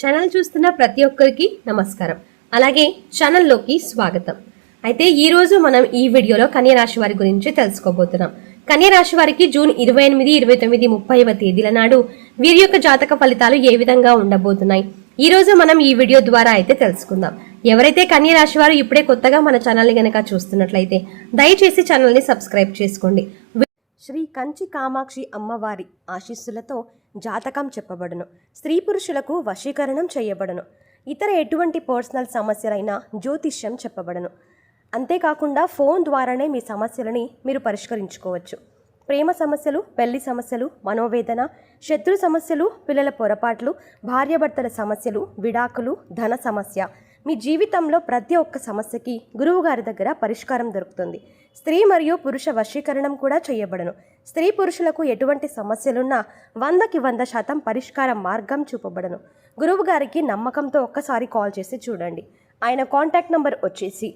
Channel చూస్తున్న ప్రతి ఒక్కరికి నమస్కారం. అలాగే ఛానల్లోకి స్వాగతం. అయితే ఈ రోజు మనం ఈ వీడియోలో కన్యా రాశి వారి గురించి తెలుసుకోబోతున్నాం. కన్యా రాశి వారికి జూన్ 28, 29, 30వ తేదీల నాడు వీరి యొక్క జాతక ఫలితాలు ఏ విధంగా ఉండబోతున్నాయి ఈ రోజు మనం ఈ వీడియో ద్వారా అయితే తెలుసుకుందాం. ఎవరైతే కన్యా రాశి వారు ఇప్పుడే కొత్తగా మన ఛానల్ని గనక చూస్తున్నట్లయితే దయచేసి ఛానల్ని సబ్స్క్రైబ్ చేసుకోండి. శ్రీ కంచి కామాక్షి అమ్మవారి ఆశీస్సులతో జాతకం చెప్పబడును. స్త్రీ పురుషులకు వశీకరణం చేయబడును. ఇతర ఎటువంటి పర్సనల్ సమస్యలైనా జ్యోతిష్యం చెప్పబడును. అంతేకాకుండా ఫోన్ ద్వారానే మీ సమస్యలని మీరు పరిష్కరించుకోవచ్చు. ప్రేమ సమస్యలు, పెళ్లి సమస్యలు, మనోవేదన, శత్రు సమస్యలు, పిల్లల పొరపాట్లు, భార్యాభర్తల సమస్యలు, విడాకులు, ధన సమస్య, మీ జీవితంలో ప్రతి ఒక్క సమస్యకి గురువు గారి దగ్గర పరిష్కారం దొరుకుతుంది. స్త్రీ మరియు పురుష వశీకరణం కూడా చేయబడను. స్త్రీ పురుషులకు ఎటువంటి సమస్యలున్నా 100కి 100% పరిష్కారం మార్గం చూపబడను. గురువు గారికి నమ్మకంతో ఒక్కసారి కాల్ చేసి చూడండి. ఆయన కాంటాక్ట్ నంబర్ వచ్చేసి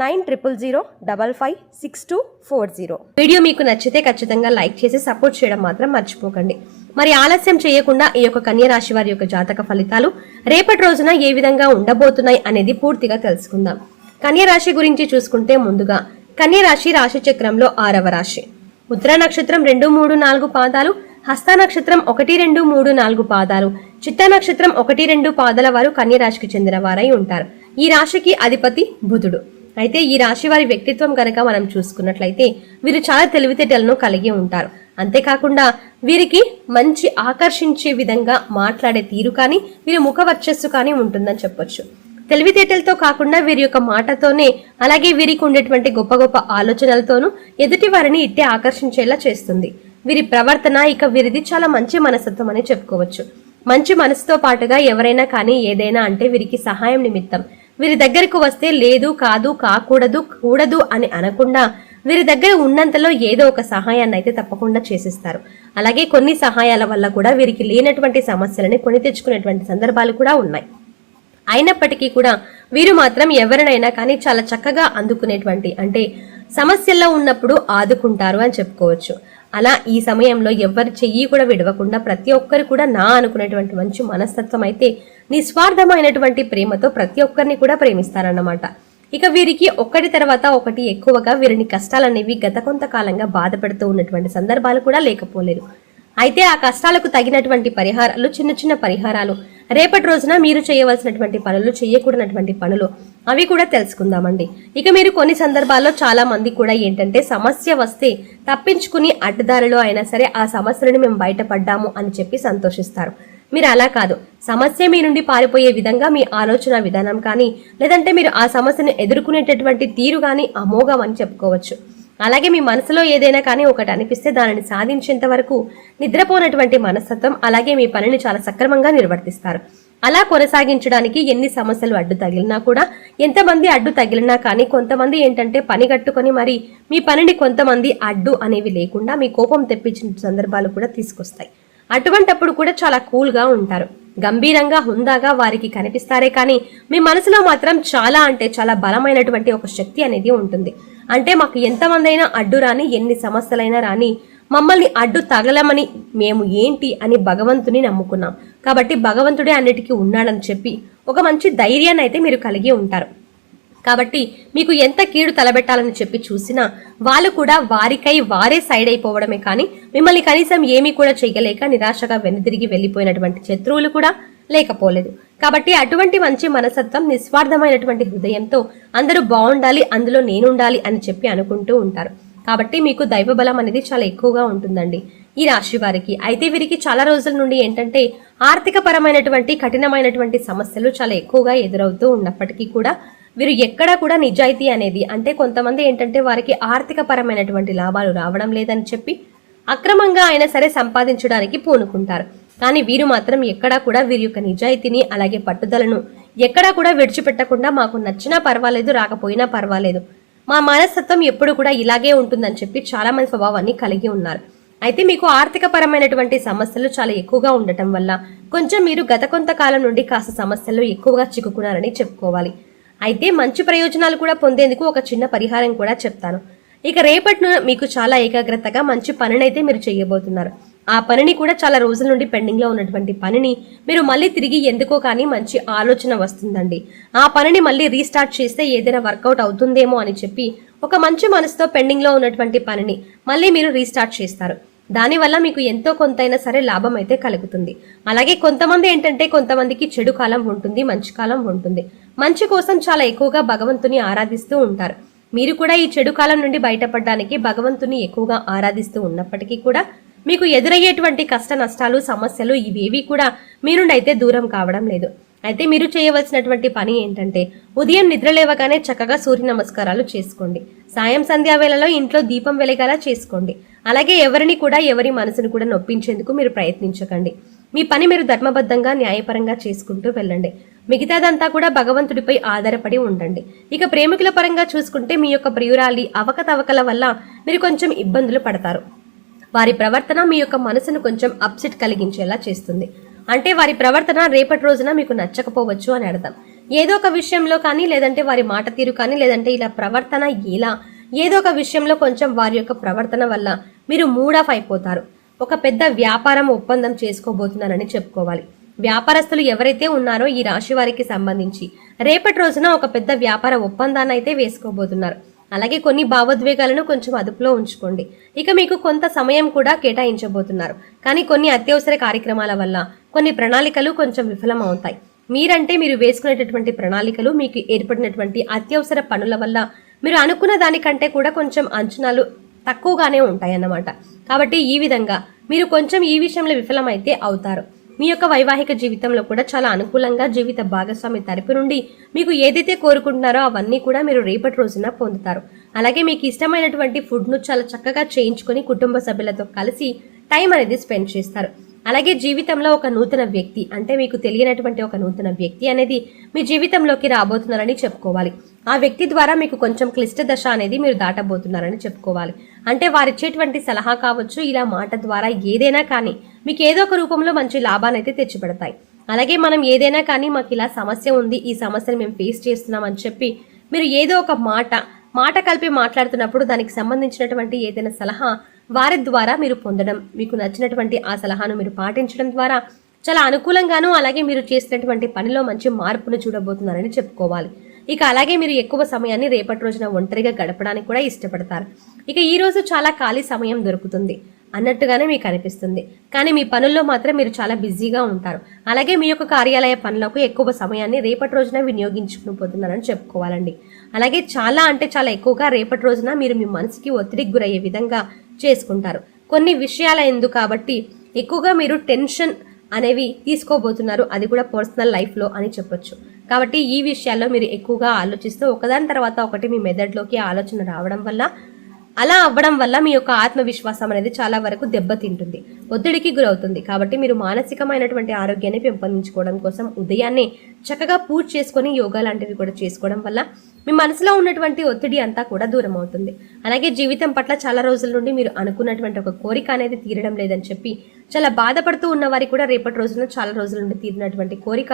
9000556240. వీడియో మీకు నచ్చితే ఖచ్చితంగా లైక్ చేసి సపోర్ట్ చేయడం మాత్రం మర్చిపోకండి. మరి ఆలస్యం చేయకుండా ఈ యొక్క కన్యా రాశి వారి యొక్క జాతక ఫలితాలు రేపటి రోజున ఏ విధంగా ఉండబోతున్నాయి అనేది పూర్తిగా తెలుసుకుందాం. కన్యా రాశి గురించి చూసుకుంటే ముందుగా కన్యా రాశి రాశి చక్రంలో 6వ రాశి. ఉత్తర నక్షత్రం 2, 3, 4 పాదాలు, హస్త నక్షత్రం 1, 2, 3, 4 పాదాలు, చిత్త నక్షత్రం 1, 2 పాదాల వారు కన్యా రాశికి చెందిన వారై ఉంటారు. ఈ రాశికి అధిపతి బుధుడు. అయితే ఈ రాశి వారి వ్యక్తిత్వం కనుక మనం చూసుకున్నట్లయితే వీరు చాలా తెలివితేటలను కలిగి ఉంటారు. అంతేకాకుండా వీరికి మంచి ఆకర్షించే విధంగా మాట్లాడే తీరు కానీ వీరి ముఖ వర్చస్సు కానీ ఉంటుందని చెప్పొచ్చు. తెలివితేటలతో కాకుండా వీరి యొక్క మాటతోనే, అలాగే వీరికి ఉండేటువంటి గొప్ప గొప్ప ఆలోచనలతోనూ ఎదుటి వారిని ఇట్టే ఆకర్షించేలా చేస్తుంది. వీరి ప్రవర్తన ఇక వీరిది చాలా మంచి మనస్తత్వం అని చెప్పుకోవచ్చు. మంచి మనసుతో పాటుగా ఎవరైనా కానీ ఏదైనా అంటే వీరికి సహాయం నిమిత్తం వీరి దగ్గరకు వస్తే లేదు, కాదు, కాకూడదు, కూడదు అని అనకుండా వీరి దగ్గర ఉన్నంతలో ఏదో ఒక సహాయాన్ని అయితే తప్పకుండా చేసిస్తారు. అలాగే కొన్ని సహాయాల వల్ల కూడా వీరికి లేనటువంటి సమస్యలని కొని తెచ్చుకునేటువంటి సందర్భాలు కూడా ఉన్నాయి. అయినప్పటికీ కూడా వీరు మాత్రం ఎవరినైనా కానీ చాలా చక్కగా అందుకునేటువంటి, అంటే సమస్యల్లో ఉన్నప్పుడు ఆదుకుంటారు అని చెప్పుకోవచ్చు. అలా ఈ సమయంలో ఎవరి చెయ్యి కూడా విడవకుండా ప్రతి ఒక్కరు కూడా నా అనుకునేటువంటి మంచి మనస్తత్వం అయితే నిస్వార్థమైనటువంటి ప్రేమతో ప్రతి ఒక్కరిని కూడా ప్రేమిస్తారన్నమాట. ఇక వీరికి ఒకటి తర్వాత ఒకటి ఎక్కువగా వీరిని కష్టాలనేవి గత కొంతకాలంగా బాధపడుతూ ఉన్నటువంటి సందర్భాలు కూడా లేకపోలేదు. అయితే ఆ కష్టాలకు తగినటువంటి పరిహారాలు, చిన్న చిన్న పరిహారాలు, రేపటి రోజున మీరు చేయవలసినటువంటి పనులు, చేయకూడనటువంటి పనులు, అవి కూడా తెలుసుకుందామండి. ఇక మీరు కొన్ని సందర్భాల్లో చాలా మంది కూడా ఏంటంటే సమస్య వస్తే తప్పించుకుని అడ్డదారిలో అయినా సరే ఆ సమస్యలను మేము బయటపడ్డాము అని చెప్పి సంతోషిస్తారు. మీరు అలా కాదు. సమస్య మీ నుండి పారిపోయే విధంగా మీ ఆలోచన విధానం కానీ, లేదంటే మీరు ఆ సమస్యను ఎదుర్కొనేటటువంటి తీరు కానీ అమోఘం అని చెప్పుకోవచ్చు. అలాగే మీ మనసులో ఏదైనా కానీ ఒకటి అనిపిస్తే దానిని సాధించేంత వరకు నిద్రపోనటువంటి మనస్తత్వం, అలాగే మీ పనిని చాలా సక్రమంగా నిర్వర్తిస్తారు. అలా కొనసాగించడానికి ఎన్ని సమస్యలు అడ్డు తగిలినా కూడా, ఎంతమంది అడ్డు తగిలినా కానీ కొంతమంది ఏంటంటే పని కట్టుకొని మరి మీ పనిని కొంతమంది అడ్డు అనేవి లేకుండా మీ కోపం తెప్పించిన సందర్భాలు కూడా తీసుకొస్తాయి. అటువంటప్పుడు కూడా చాలా కూల్గా ఉంటారు. గంభీరంగా, హుందాగా వారికి కనిపిస్తారే కానీ మీ మనసులో మాత్రం చాలా అంటే చాలా బలమైనటువంటి ఒక శక్తి అనేది ఉంటుంది. అంటే మాకు ఎంతమంది అయినా అడ్డు రాని, ఎన్ని సమస్యలైనా రాని, మమ్మల్ని అడ్డు తగలమని మేము ఏంటి అని భగవంతుని నమ్ముకున్నాం కాబట్టి భగవంతుడే అన్నిటికీ ఉన్నాడని చెప్పి ఒక మంచి ధైర్యాన్ని అయితే మీరు కలిగి ఉంటారు. కాబట్టి మీకు ఎంత కీడు తలబెట్టాలని చెప్పి చూసినా వాళ్ళు కూడా వారికై వారే సైడ్ అయిపోవడమే కానీ మిమ్మల్ని కనీసం ఏమీ కూడా చేయలేక నిరాశగా వెనుదిరిగి వెళ్లిపోయినటువంటి శత్రువులు కూడా లేకపోలేదు. కాబట్టి అటువంటి మంచి మనస్తత్వం, నిస్వార్థమైనటువంటి హృదయంతో అందరూ బాగుండాలి, అందులో నేనుండాలి అని చెప్పి అనుకుంటూ ఉంటారు. కాబట్టి మీకు దైవబలం అనేది చాలా ఎక్కువగా ఉంటుందండి ఈ రాశి వారికి. అయితే వీరికి చాలా రోజుల నుండి ఏంటంటే ఆర్థిక పరమైనటువంటి కఠినమైనటువంటి సమస్యలు చాలా ఎక్కువగా ఎదురవుతూ ఉన్నప్పటికీ కూడా వీరు ఎక్కడా కూడా నిజాయితీ అనేది, అంటే కొంతమంది ఏంటంటే వారికి ఆర్థిక పరమైనటువంటి లాభాలు రావడం లేదని చెప్పి అక్రమంగా అయినా సరే సంపాదించడానికి పూనుకుంటారు. కానీ వీరు మాత్రం ఎక్కడా కూడా వీరి యొక్క నిజాయితీని, అలాగే పట్టుదలను ఎక్కడా కూడా విడిచిపెట్టకుండా మాకు నచ్చినా పర్వాలేదు, రాకపోయినా పర్వాలేదు, మా మనస్తత్వం ఎప్పుడు కూడా ఇలాగే ఉంటుందని చెప్పి చాలా మంది స్వభావాన్ని కలిగి ఉన్నారు. అయితే మీకు ఆర్థిక పరమైనటువంటి సమస్యలు చాలా ఎక్కువగా ఉండటం వల్ల కొంచెం మీరు గత కొంతకాలం నుండి కాస్త సమస్యలు ఎక్కువగా చిక్కుకున్నారని చెప్పుకోవాలి. అయితే మంచి ప్రయోజనాలు కూడా పొందేందుకు ఒక చిన్న పరిహారం కూడా చెప్తాను. ఇక రేపటిన మీకు చాలా ఏకాగ్రతగా మంచి పనినైతే మీరు చేయబోతున్నారు. ఆ పనిని కూడా చాలా రోజుల నుండి పెండింగ్లో ఉన్నటువంటి పనిని మీరు మళ్ళీ తిరిగి ఎందుకో కానీ మంచి ఆలోచన వస్తుందండి. ఆ పనిని మళ్ళీ రీస్టార్ట్ చేస్తే ఏదైనా వర్కౌట్ అవుతుందేమో అని చెప్పి ఒక మంచి మనసుతో పెండింగ్లో ఉన్నటువంటి పనిని మళ్ళీ మీరు రీస్టార్ట్ చేస్తారు. దానివల్ల మీకు ఎంతో కొంతైనా సరే లాభం అయితే కలుగుతుంది. అలాగే కొంతమంది ఏంటంటే కొంతమందికి చెడు కాలం ఉంటుంది, మంచి కాలం ఉంటుంది. మంచి కోసం చాలా ఎక్కువగా భగవంతుని ఆరాధిస్తూ ఉంటారు. మీరు కూడా ఈ చెడు కాలం నుండి బయటపడడానికి భగవంతుని ఎక్కువగా ఆరాధిస్తూ ఉన్నప్పటికీ కూడా మీకు ఎదురయ్యేటువంటి కష్ట నష్టాలు సమస్యలు ఇవేవి కూడా మీ నుండి అయితే దూరం కావడం లేదు. అయితే మీరు చేయవలసినటువంటి పని ఏంటంటే ఉదయం నిద్ర లేవగానే చక్కగా సూర్య నమస్కారాలు చేసుకోండి. సాయం సంధ్యా వేళలో ఇంట్లో దీపం వెలిగేలా చేసుకోండి. అలాగే ఎవరిని కూడా ఎవరి మనసును కూడా నొప్పించేందుకు మీరు ప్రయత్నించకండి. మీ పని మీరు ధర్మబద్ధంగా న్యాయపరంగా చేసుకుంటూ వెళ్ళండి. మిగతాదంతా కూడా భగవంతుడిపై ఆధారపడి ఉండండి. ఇక ప్రేమికుల పరంగా చూసుకుంటే మీ యొక్క ప్రియురాలి అవకతవకల వల్ల మీరు కొంచెం ఇబ్బందులు పడతారు. వారి ప్రవర్తన మీ యొక్క మనసును కొంచెం అప్సెట్ కలిగించేలా చేస్తుంది. అంటే వారి ప్రవర్తన రేపటి రోజున మీకు నచ్చకపోవచ్చు అని అర్థం. ఏదో ఒక విషయంలో కానీ, లేదంటే వారి మాట తీరు కానీ, లేదంటే ఇలా ప్రవర్తన ఏదో ఒక విషయంలో కొంచెం వారి యొక్క ప్రవర్తన వల్ల మీరు మూడ్ ఆఫ్ అయిపోతారు. ఒక పెద్ద వ్యాపారం ఒప్పందం చేసుకోబోతున్నారని చెప్పుకోవాలి. వ్యాపారస్తులు ఎవరైతే ఉన్నారో ఈ రాశి వారికి సంబంధించి రేపటి రోజున ఒక పెద్ద వ్యాపార ఒప్పందాన్ని అయితే వేసుకోబోతున్నారు. అలాగే కొన్ని భావోద్వేగాలను కొంచెం అదుపులో ఉంచుకోండి. ఇక మీకు కొంత సమయం కూడా కేటాయించబోతున్నారు. కానీ కొన్ని అత్యవసర కార్యక్రమాల వల్ల కొన్ని ప్రణాళికలు కొంచెం విఫలం అవుతాయి. మీరంటే మీరు వేసుకునేటటువంటి ప్రణాళికలు మీకు ఏర్పడినటువంటి అత్యవసర పనుల వల్ల మీరు అనుకున్న దానికంటే కూడా కొంచెం అంచనాలు తక్కువగానే ఉంటాయన్నమాట. కాబట్టి ఈ విధంగా మీరు కొంచెం ఈ విషయంలో విఫలమైతే అవుతారు. మీ యొక్క వైవాహిక జీవితంలో కూడా చాలా అనుకూలంగా జీవిత భాగస్వామి తరపు నుండి మీకు ఏదైతే కోరుకుంటున్నారో అవన్నీ కూడా మీరు రేపటి రోజున పొందుతారు. అలాగే మీకు ఇష్టమైనటువంటి ఫుడ్ను చాలా చక్కగా చేయించుకొని కుటుంబ సభ్యులతో కలిసి టైం అనేది స్పెండ్ చేస్తారు. అలాగే జీవితంలో ఒక నూతన వ్యక్తి, అంటే మీకు తెలియనటువంటి ఒక నూతన వ్యక్తి అనేది మీ జీవితంలోకి రాబోతున్నారని చెప్పుకోవాలి. ఆ వ్యక్తి ద్వారా మీకు కొంచెం క్లిష్ట దశ అనేది మీరు దాటబోతున్నారని చెప్పుకోవాలి. అంటే వారిచ్చేటువంటి సలహా కావచ్చు, ఇలా మాట ద్వారా ఏదైనా కానీ మీకు ఏదో ఒక రూపంలో మంచి లాభాన్ని అయితే తెచ్చిపెడతాయి. అలాగే మనం ఏదైనా కానీ మాకు ఇలా సమస్య ఉంది, ఈ సమస్యను మేము ఫేస్ చేస్తున్నాం అని చెప్పి మీరు ఏదో ఒక మాట కలిపి మాట్లాడుతున్నప్పుడు దానికి సంబంధించినటువంటి ఏదైనా సలహా వారి ద్వారా మీరు పొందడం, మీకు నచ్చినటువంటి ఆ సలహాను మీరు పాటించడం ద్వారా చాలా అనుకూలంగాను, అలాగే మీరు చేసినటువంటి పనిలో మంచి మార్పును చూడబోతున్నారని చెప్పుకోవాలి. ఇక అలాగే మీరు ఎక్కువ సమయాన్ని రేపటి రోజున ఒంటరిగా గడపడానికి కూడా ఇష్టపడతారు. ఇక ఈ రోజు చాలా ఖాళీ సమయం దొరుకుతుంది అన్నట్టుగానే మీకు అనిపిస్తుంది. కానీ మీ పనుల్లో మాత్రం మీరు చాలా బిజీగా ఉంటారు. అలాగే మీ యొక్క కార్యాలయ పనులకు ఎక్కువ సమయాన్ని రేపటి రోజున వినియోగించుకుపోతున్నారని చెప్పుకోవాలండి. అలాగే చాలా ఎక్కువగా రేపటి రోజున మీరు మీ మనసుకి ఒత్తిడికి గురయ్యే విధంగా చేసుకుంటారు. కొన్ని విషయాల ఎందుకు కాబట్టి ఎక్కువగా మీరు టెన్షన్ అనేవి తీసుకోబోతున్నారు, అది కూడా పర్సనల్ లైఫ్లో అని చెప్పొచ్చు. కాబట్టి ఈ విషయాల్లో మీరు ఎక్కువగా ఆలోచిస్తూ ఒకదాని తర్వాత ఒకటి మీ మెదడులోకి ఆలోచన రావడం వల్ల, అలా అవ్వడం వల్ల మీ యొక్క ఆత్మవిశ్వాసం అనేది చాలా వరకు దెబ్బతింటుంది, ఒత్తిడికి గురవుతుంది. కాబట్టి మీరు మానసికమైనటువంటి ఆరోగ్యాన్ని పెంపొందించుకోవడం కోసం ఉదయాన్నే చక్కగా పూజ చేసుకొని యోగా లాంటివి కూడా చేసుకోవడం వల్ల మీ మనసులో ఉన్నటువంటి ఒత్తిడి అంతా కూడా దూరం అవుతుంది. అలాగే జీవితం పట్ల చాలా రోజుల నుండి మీరు అనుకున్నటువంటి ఒక కోరిక అనేది తీరడం లేదని చెప్పి చాలా బాధపడుతూ ఉన్న వారికి కూడా రేపటి రోజున చాలా రోజుల నుండి తీరినటువంటి కోరిక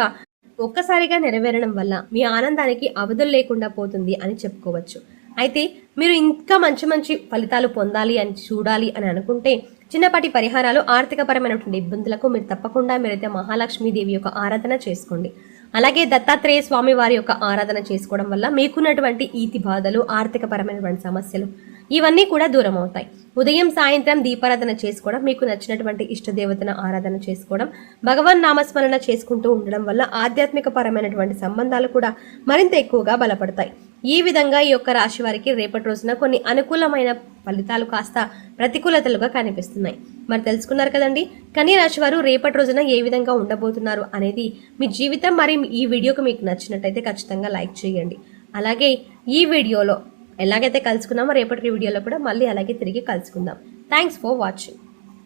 ఒక్కసారిగా నెరవేరడం వల్ల మీ ఆనందానికి అవధులు లేకుండా పోతుంది అని చెప్పుకోవచ్చు. అయితే మీరు ఇంకా మంచి ఫలితాలు పొందాలి అని చూడాలి అని అనుకుంటే చిన్నపాటి పరిహారాలు, ఆర్థికపరమైనటువంటి ఇబ్బందులకు మీరు తప్పకుండా మీరైతే మహాలక్ష్మీదేవి యొక్క ఆరాధన చేసుకోండి. అలాగే దత్తాత్రేయ స్వామి వారి యొక్క ఆరాధన చేసుకోవడం వల్ల మీకున్నటువంటి ఈతి బాధలు, ఆర్థికపరమైనటువంటి సమస్యలు ఇవన్నీ కూడా దూరం అవుతాయి. ఉదయం సాయంత్రం దీపారాధన చేసుకోవడం, మీకు నచ్చినటువంటి ఇష్టదేవతను ఆరాధన చేసుకోవడం, భగవన్ నామస్మరణ చేసుకుంటూ ఉండడం వల్ల ఆధ్యాత్మిక పరమైనటువంటి సంబంధాలు కూడా మరింత ఎక్కువగా బలపడతాయి. ఈ విధంగా ఈ యొక్క రాశి వారికి రేపటి రోజున కొన్ని అనుకూలమైన ఫలితాలు కాస్త ప్రతికూలతలుగా కనిపిస్తున్నాయి. మరి తెలుసుకున్నారు కదండి, కన్య రాశి వారు రేపటి రోజున ఏ విధంగా ఉండబోతున్నారు అనేది మీ జీవితం. మరి ఈ వీడియోకి మీకు నచ్చినట్టయితే ఖచ్చితంగా లైక్ చేయండి. అలాగే ఈ వీడియోలో ఎలాగైతే కలుసుకున్నామో రేపటి వీడియోలో కూడా మళ్ళీ అలాగే తిరిగి కలుసుకుందాం. Thanks for watching.